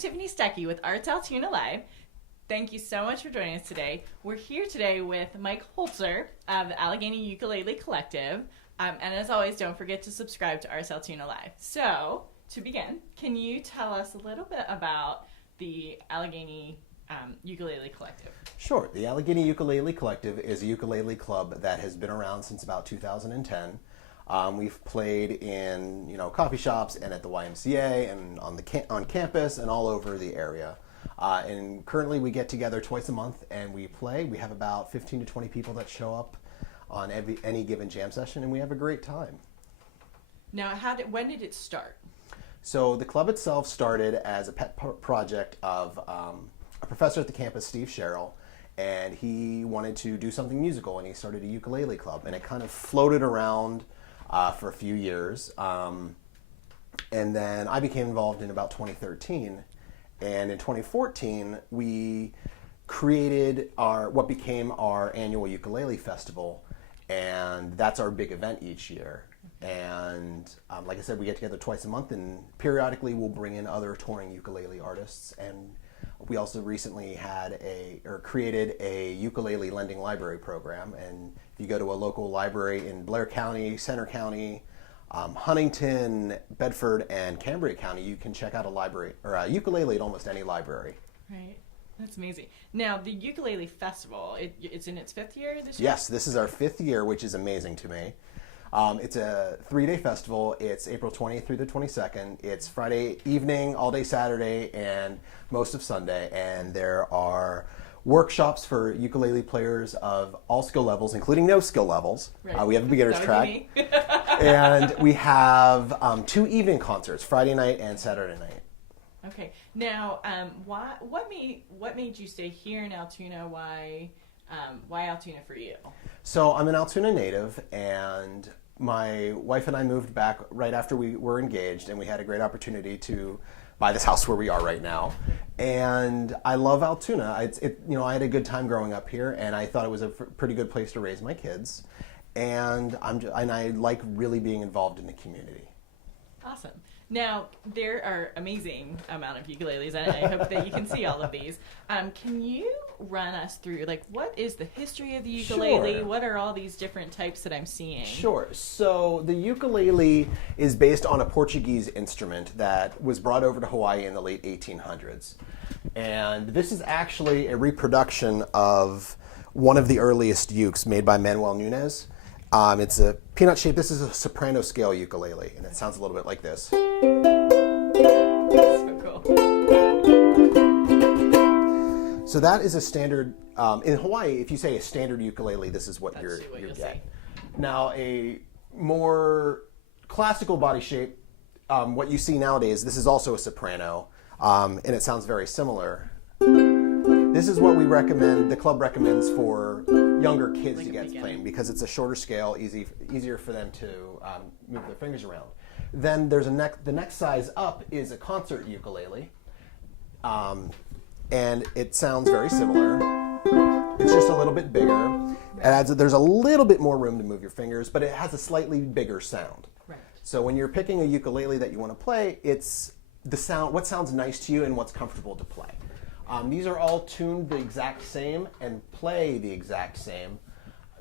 Tiffany Stuckey with ArtsAltoona Live. Thank you so much for joining us today. We're here today with Mike Holzer of the Allegheny Ukulele Collective. And as always, don't forget to subscribe to ArtsAltoona Live. So, to begin, can you tell us a little bit about the Allegheny Ukulele Collective? Sure. The Allegheny Ukulele Collective is a ukulele club that has been around since about 2010. We've played in coffee shops and at the YMCA and on campus and all over the area. And currently we get together twice a month and we play. We have about 15 to 20 people that show up on any given jam session, and we have a great time. Now, when did it start? So the club itself started as a pet project of a professor at the campus, Steve Sherrill, and he wanted to do something musical, and he started a ukulele club, and it kind of floated around for a few years. And then I became involved in about 2013, and in 2014 we created what became our annual Ukulele Festival, and that's our big event each year. And like I said, we get together twice a month, and periodically we'll bring in other touring ukulele artists. And we also recently created a ukulele lending library program. And if you go to a local library in Blair County, Center County, Huntington, Bedford, and Cambria County, you can check out a library or a ukulele at almost any library. Right. That's amazing. Now, the Ukulele Festival, it's in its 5th year this year? Yes, this is our 5th year, which is amazing to me. It's a 3-day festival. It's April 20th through the 22nd. It's Friday evening, all day Saturday, and most of Sunday. And there are workshops for ukulele players of all skill levels, including no skill levels. Right. We have a beginner's That would track. be me. And we have 2 evening concerts, Friday night and Saturday night. Okay. Now, what made you stay here in Altoona? Why Altoona for you? So I'm an Altoona native, and my wife and I moved back right after we were engaged, and we had a great opportunity to buy this house where we are right now. And I love Altoona. I had a good time growing up here, and I thought it was a pretty good place to raise my kids. And I like really being involved in the community. Awesome. Now, there are amazing amount of ukuleles, and I hope that you can see all of these. Can you run us through, what is the history of the ukulele? Sure. What are all these different types that I'm seeing? Sure. So the ukulele is based on a Portuguese instrument that was brought over to Hawaii in the late 1800s. And this is actually a reproduction of one of the earliest ukes made by Manuel Nunes. It's a peanut shape. This is a soprano scale ukulele, and it sounds a little bit like this. So cool. So that is a standard. In Hawaii, if you say a standard ukulele, this is what you'll get. Now, a more classical body shape, what you see nowadays, this is also a soprano, and it sounds very similar. This is what we recommend, the club recommends for younger kids to get playing, because it's a shorter scale, easier for them to move their fingers around. Then there's the next size up is a concert ukulele, and it sounds very similar. It's just a little bit bigger. There's a little bit more room to move your fingers, but it has a slightly bigger sound. Right. So when you're picking a ukulele that you want to play, it's what sounds nice to you and what's comfortable to play. These are all tuned the exact same and play the exact same,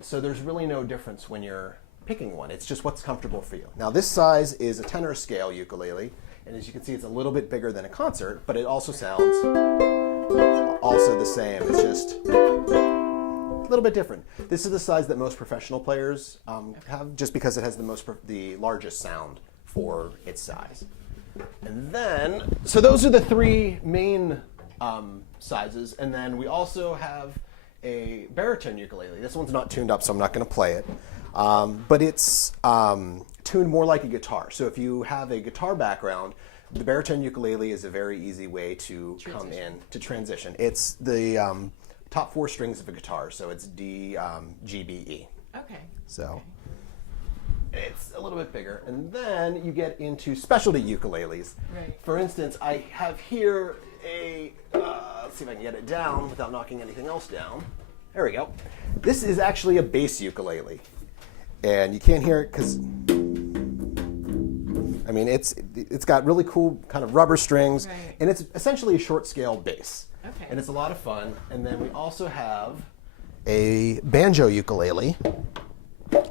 so there's really no difference when you're picking one. It's just what's comfortable for you. Now, this size is a tenor scale ukulele, and as you can see, it's a little bit bigger than a concert, but it also sounds also the same. It's just a little bit different. This is the size that most professional players have, just because it has the largest sound for its size. And then, so those are the 3 main sizes, and then we also have a baritone ukulele. This one's not tuned up, so I'm not going to play it, but it's tuned more like a guitar. So if you have a guitar background, the baritone ukulele is a very easy way to come in to transition. It's the top 4 strings of a guitar, so it's D, G, B, E. Okay. So it's a little bit bigger, and then you get into specialty ukuleles. Right. For instance, I have here let's see if I can get it down without knocking anything else down. There we go. This is actually a bass ukulele, and you can't hear it because I mean, it's got really cool kind of rubber strings, Right. and it's essentially a short scale bass. Okay. And it's a lot of fun. And then we also have a banjo ukulele,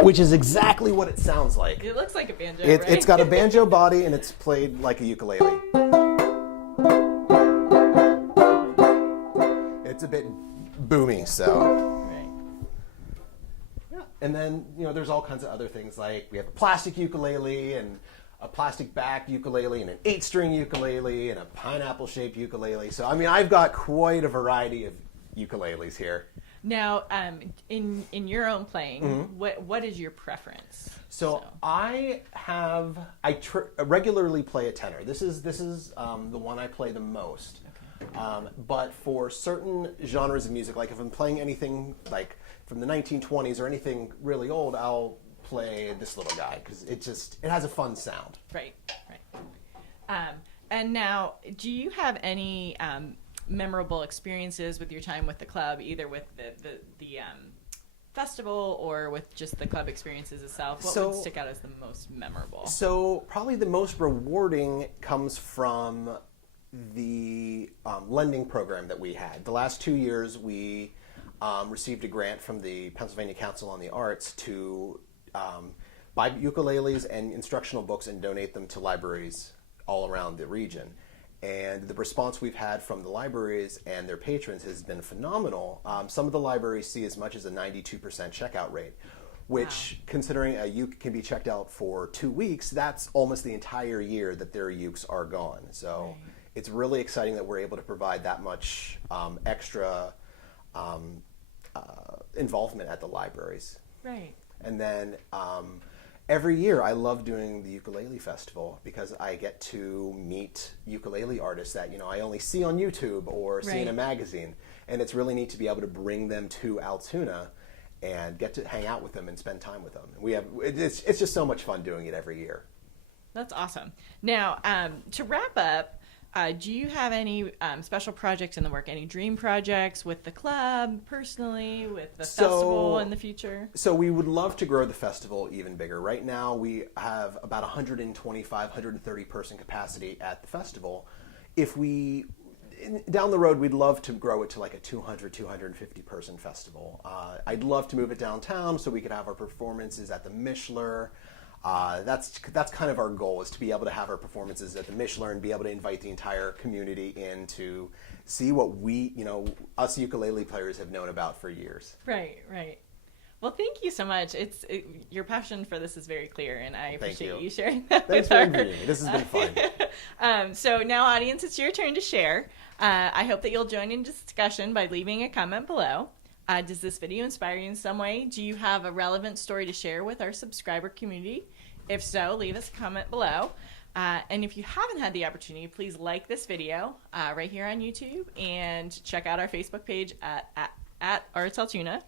which is exactly what it sounds like. It looks like a banjo, It, right? It's got a banjo body, and it's played like a ukulele. It's a bit boomy, so. Right. Yeah. And then, there's all kinds of other things, like we have a plastic ukulele and a plastic-backed ukulele and an 8-string ukulele and a pineapple-shaped ukulele. So, I mean, I've got quite a variety of ukuleles here. Now, in your own playing, what is your preference? So I regularly play a tenor. This is the one I play the most. Okay. But for certain genres of music, like if I'm playing anything like from the 1920s or anything really old, I'll play this little guy because it has a fun sound. Right. And now, do you have any memorable experiences with your time with the club, either with the festival or with just the club experiences itself? What would stick out as the most memorable? So probably the most rewarding comes from the lending program that we had. The last 2 years, we received a grant from the Pennsylvania Council on the Arts to buy ukuleles and instructional books and donate them to libraries all around the region. And the response we've had from the libraries and their patrons has been phenomenal. Some of the libraries see as much as a 92% checkout rate, which, considering a uke can be checked out for 2 weeks, that's almost the entire year that their ukes are gone. So it's really exciting that we're able to provide that much extra involvement at the libraries. Right. And then every year I love doing the Ukulele Festival because I get to meet ukulele artists that I only see on YouTube or see in a magazine. And it's really neat to be able to bring them to Altoona and get to hang out with them and spend time with them. It's just so much fun doing it every year. That's awesome. Now, to wrap up, do you have any special projects in the work? Any dream projects with the club, personally, with the festival in the future? So we would love to grow the festival even bigger. Right now, we have about 125, 130 person capacity at the festival. Down the road, we'd love to grow it to like a 200, 250 person festival. I'd love to move it downtown so we could have our performances at the Mishler. That's kind of our goal, is to be able to have our performances at the Mishler and be able to invite the entire community in to see what us ukulele players have known about for years. Right. Well, thank you so much. Your passion for this is very clear, and I appreciate you sharing that Thanks with for us. inviting me. This has been fun. So now, audience, it's your turn to share. I hope that you'll join in discussion by leaving a comment below. Does this video inspire you in some way? Do you have a relevant story to share with our subscriber community? If so, leave us a comment below. And if you haven't had the opportunity, please like this video right here on YouTube and check out our Facebook page at ArtsAltoona.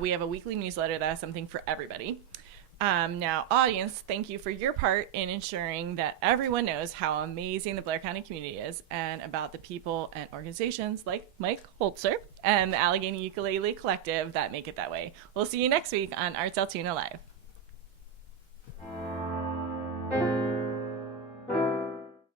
We have a weekly newsletter that has something for everybody. Now, audience, thank you for your part in ensuring that everyone knows how amazing the Blair County community is and about the people and organizations like Mike Holzer and the Allegheny Ukulele Kollective that make it that way. We'll see you next week on ArtsAltoona Live.